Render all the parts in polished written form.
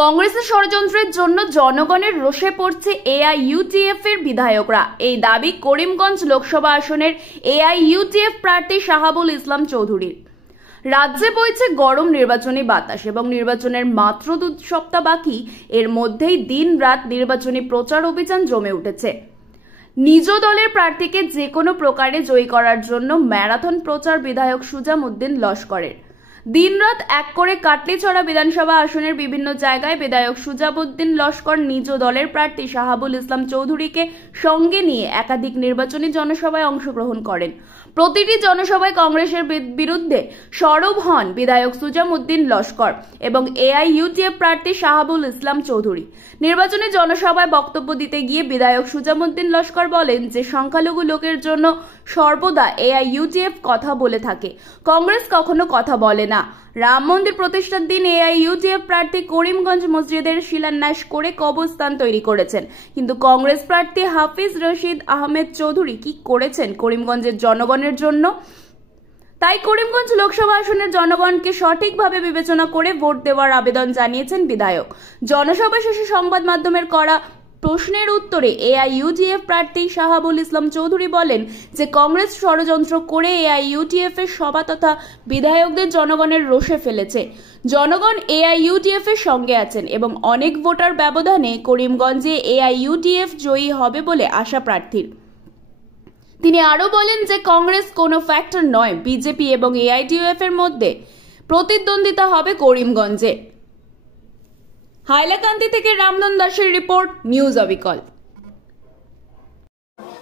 কংগ্রেসের ষড়যন্ত্রের জন্য জনগণের রোষে পড়ছে এআইইউডিএফ এর বিধায়করা। এই দাবি করিমগঞ্জ লোকসভা আসনের এআইইউডিএফ প্রার্থী শাহাবুল ইসলাম চৌধুরীর। রাজ্যে বইছে গরম নির্বাচনী বাতাস এবং নির্বাচনের মাত্র 2 সপ্তাহ বাকি। এর মধ্যেই দিন রাত নির্বাচনী প্রচার অভিযান জমে উঠেছে। নিজ দলের প্রার্থীকে যে কোনো প্রকারে জয়ী করার জন্য ম্যারাথন প্রচার বিধায়ক সুজামউদ্দিন লস্করের। দিনরাত এক করে কাটলিছড়া বিধানসভা আসনের বিভিন্ন জায়গায় বিধায়ক সুজামউদ্দিন লস্কর নিজ দলের প্রার্থী শাহাবুল ইসলাম চৌধুরীকে সঙ্গে নিয়ে একাধিক নির্বাচনী জনসভায় অংশগ্রহণ করেন। প্রতিটি জনসভায় কংগ্রেসের বিরুদ্ধে সরব হন বিধায়ক সুজামউদ্দিন লস্কর এবং এআইইউডিএফ প্রার্থী শাহাবুল ইসলাম চৌধুরী। নির্বাচনী জনসভায় বক্তব্য দিতে গিয়ে বিধায়ক সুজামউদ্দিন লস্কর বলেন যে সংখ্যালঘু লোকের জন্য সর্বদা এআইইউডিএফ কথা বলে থাকে, কংগ্রেস কখনো কথা বলে না। রাম মন্দির প্রতিষ্ঠার দিন এআইইউডিএফ প্রার্থী করিমগঞ্জ মসজিদের শিলান্যাস করে কবরস্থান তৈরি করেছেন, কিন্তু কংগ্রেস প্রার্থী হাফিজ রশিদ আহমেদ চৌধুরী কি করেছেন করিমগঞ্জের জনগণের জন্য? তাই করিমগঞ্জ লোকসভা আসনের জনগণকে সঠিকভাবে বিবেচনা করে ভোট দেওয়ার আবেদন জানিয়েছেন বিধায়ক। জনসভা শেষে সংবাদ মাধ্যমের করা প্রশ্নের উত্তরে এআইইউডিএফ প্রার্থী শাহাবুল ইসলাম চৌধুরী বলেন যে কংগ্রেস ষড়যন্ত্র করে এআইইউডিএফ এর সভা তথা বিধায়কদের জনগণের রোষে ফেলেছে। জনগণ এআইইউডিএফ এর সঙ্গে আছেন এবং অনেক ভোটার ব্যবধানে করিমগঞ্জে এআইইউডিএফ জয়ী হবে বলে আশা প্রার্থীর। তিনি আরো বলেন যে কংগ্রেস কোনো ফ্যাক্টর নয়, বিজেপি এবং এআইইউডিএফ এর মধ্যে প্রতিদ্বন্দ্বিতা হবে করিমগঞ্জে। হাইলাকান্দি থেকে রামধন দাসের রিপোর্ট, নিউজ অবিকল।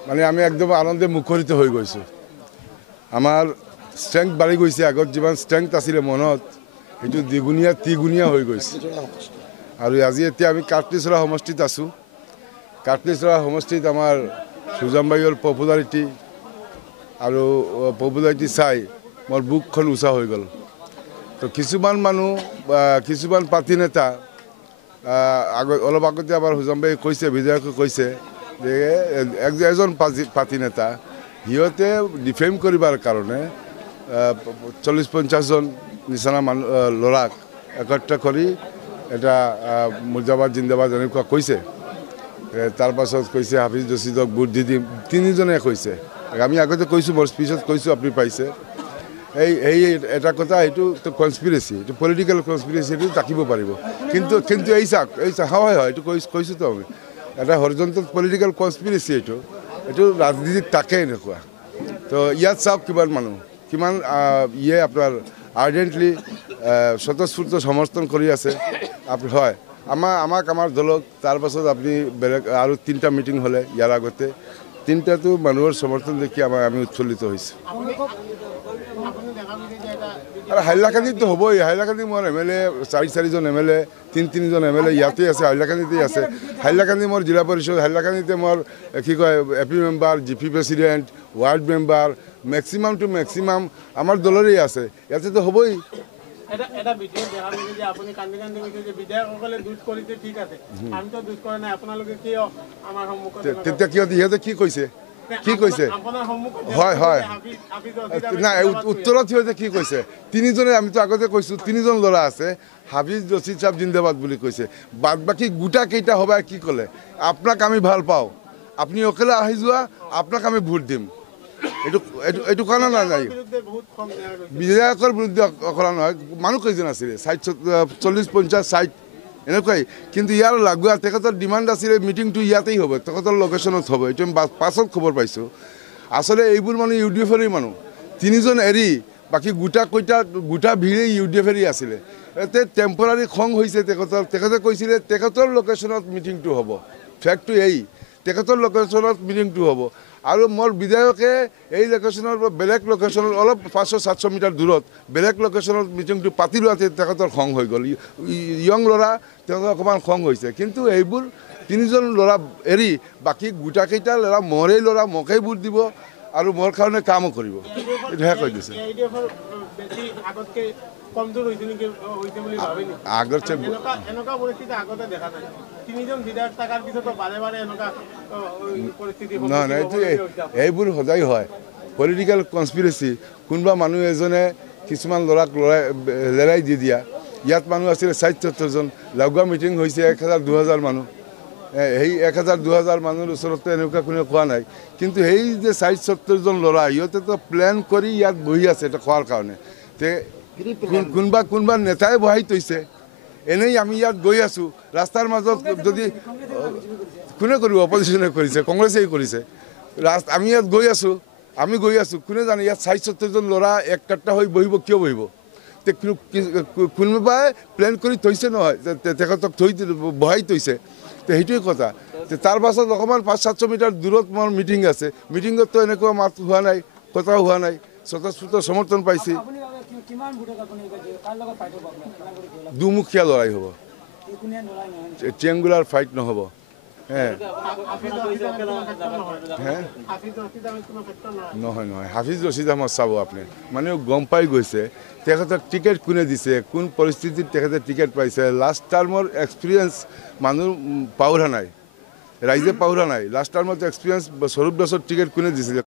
মানে আমি একদম আনন্দে মুখরিত হয়ে গৈছো। আমার স্ট্রেংথ বাড়ি গৈছে, আগত যিমান স্ট্রেংথ আছিল মনত সেইটো দ্বিগুণীয়া তিগুণীয়া হৈ গৈছে। আৰু আজি এতিয়া আমি কাটলিছড়া সমষ্টিত আছোঁ। কাটলিছড়া সমষ্টিত আমাৰ সুজাম বাইৰ পপুলাৰিটি চাই মোৰ বুকখন উঁচা হৈ গ'ল। তো কিছুমান মানুহ কিছুমান পাৰ্টি নেতা অলপ আগতে আমাৰ সুজাম বাই কৈছে, বিধায়কে কৈছে যে এজন পাৰ্টি নেতা সিহঁতে ডিফেম কৰিবৰ কাৰণে 40-50 জন নিচিনা মানুহ ল'ৰাক একত্ৰ কৰি এটা মুৰ্দাবাদ জিন্দাবাদ এনেকুৱা কৈছে। তাৰ পাছত কৈছে হাফিজ ৰছিদক ভোট দি দিম, 3জনে কৈছে। আমি আগতে কৈছোঁ, মোৰ স্পীচত কৈছোঁ, আপুনি পাইছে। এই এটা কথা, এইটো কনস্পিৰেচি, এইটো পলিটিকেল কনস্পিৰেচি, এইটো থাকিব পাৰিব। কিন্তু এই চাওক হয় এইটো কৈছোঁ তো আমি, এটা হৰিজণ্টেল পলিটিকেল কনস্পিৰেচি, এইটো ৰাজনীতিত থাকে এনেকুৱা। তো ইয়াত চাওক কিমান মানুহ, কিমান আপোনাৰ আৰ্জেণ্টলি স্বতঃস্ফূৰ্ত সমৰ্থন কৰি আছে। হয় আমাৰ দলক। তাৰ পাছত আপুনি বেলেগ আৰু 3টা মিটিং হ'লে ইয়াৰ আগতে 3টাতো মানুহৰ সমৰ্থন দেখি আমি উৎফুল্লিত হৈছোঁ। আৰু হাইলাকান্দিতো হ'বই। হাইলাকান্দি মোৰ MLA 4জন MLA, 3জন MLA ইয়াতে আছে, হাইলাকান্দিতেই আছে। হাইলাকান্দি মোৰ জিলা পৰিষদ, হাইলাকান্দিতে মোৰ কি কয় AP member, GP president, ward member, maximum to maximum আমাৰ দলৰেই আছে। ইয়াতেতো হ'বই। তেতিয়া সিহঁতে কি কৈছে হয় হয় নাই উত্তৰত সিহঁতে কি কৈছে? 3জনে, আমিতো আগতে কৈছোঁ 3জন ল'ৰা আছে, হাফিজ ৰছিদ চাহাব জিন্দাবাদ বুলি কৈছে। বাদ বাকী গোটা কেইটা সবাই কি ক'লে? আপোনাক আমি ভাল পাওঁ, আপুনি অকলে আহি যোৱা, আপোনাক আমি ভোট দিম। এইটো কাৰণে নাযায়। বিধায়কৰ বিৰুদ্ধে কৰা নহয়। মানুহ কেইজন আছিলে? 40-50-60 এনেকুৱাই। কিন্তু ইয়াৰ লাগোৱা তেখেতৰ ডিমাণ্ড আছিলে মিটিংটো ইয়াতেই হ'ব, তেখেতৰ লোকেশ্যনত হ'ব। এইটো আমি পাছত খবৰ পাইছোঁ। আচলতে এইবোৰ মানুহ UDF-ৰে মানুহ। 3জন এৰি বাকী গোটা ভিৰেই UDF-ৰে আছিলে। এতে টেম্পৰাৰী খং হৈছে তেখেতে কৈছিলে তেখেতৰ লোকেশ্যনত মিটিংটো হ'ব। ফেক্টটো তেখেতৰ লোকেশ্যনত মিটিংটো হ'ব। আৰু মোৰ বিধায়কে এই লোকেশ্যনৰ পৰা বেলেগ লোকেশ্যনত অলপ 500-700 মিটাৰ দূৰত বেলেগ লোকেশ্যনত মিটিংটো পাতি লোৱাতে তেখেতৰ খং হৈ গ'ল। ইয়ং ল'ৰা, তেখেতৰ অকণমান খং হৈছে। কিন্তু এইবোৰ 3জন ল'ৰা এৰি বাকী গোটাকেইটা ল'ৰা মোৰেই ল'ৰা, মোকেই ভোট দিব আৰু মোৰ কাৰণে কামো কৰিব, এইটোহে কৈ দিছে। এইবোৰ সদায় হয় পলিটিকেল কনস্পিৰেচি। কোনোবা মানুহ এজনে কিছুমান ল'ৰাক লেৰাই দি দিয়া, ইয়াত মানুহ আছিলে 60-70 জন লগোৱা মিটিং হৈছে 1000-2000 মানুহ সেই 1000-2000 মানুহৰ ওচৰতে এনেকুৱা কোনে কোৱা নাই কিন্তু সেই যে 60-70 জন ল'ৰা ইহঁতেতো প্লেন কৰি ইয়াত বহি আছে এটা খোৱাৰ কাৰণে তে কোনোবা নেতাই বহাই থৈছে এনেই আমি ইয়াত গৈ আছোঁ ৰাস্তাৰ মাজত যদি কোনে কৰিব অপজিশ্যনে কৰিছে কংগ্ৰেছেই কৰিছে আমি ইয়াত গৈ আছোঁ কোনে জানে ইয়াত 60-70 জন ল'ৰা এককাট্টা হৈ বহিব কিয় বহিব তে কোনোবাই প্লেন কৰি থৈছে নহয় তেখেতক বহাই থৈছে তো সেইটোৱে কথা তাৰ পাছত অকণমান 500-700 মিটাৰ দূৰত মোৰ মিটিং আছে মিটিঙততো এনেকুৱা মাত হোৱা নাই কথাও হোৱা নাই স্বতঃস্ফূৰ্ত সমৰ্থন পাইছে দুমুখীয়া লৰাই হ'ব ট্ৰিয়েংগুলাৰ ফাইট নহ'ব নহয় হাফিজ ৰছিদ আহমদ চাব আপুনি মানে গম পাই গৈছে তেখেতক টিকেট কোনে দিছে কোন পৰিস্থিতিত তেখেতে টিকেট পাইছে লাষ্ট টাৰ্মৰ এক্সপিৰিয়েঞ্চ মানুহ পাহৰা নাই ৰাইজে পাহৰা নাই লাষ্ট টাৰ্মত এক্সপিৰিয়েঞ্চ স্বৰূপ দাসৰ টিকেট কোনে দিছিলে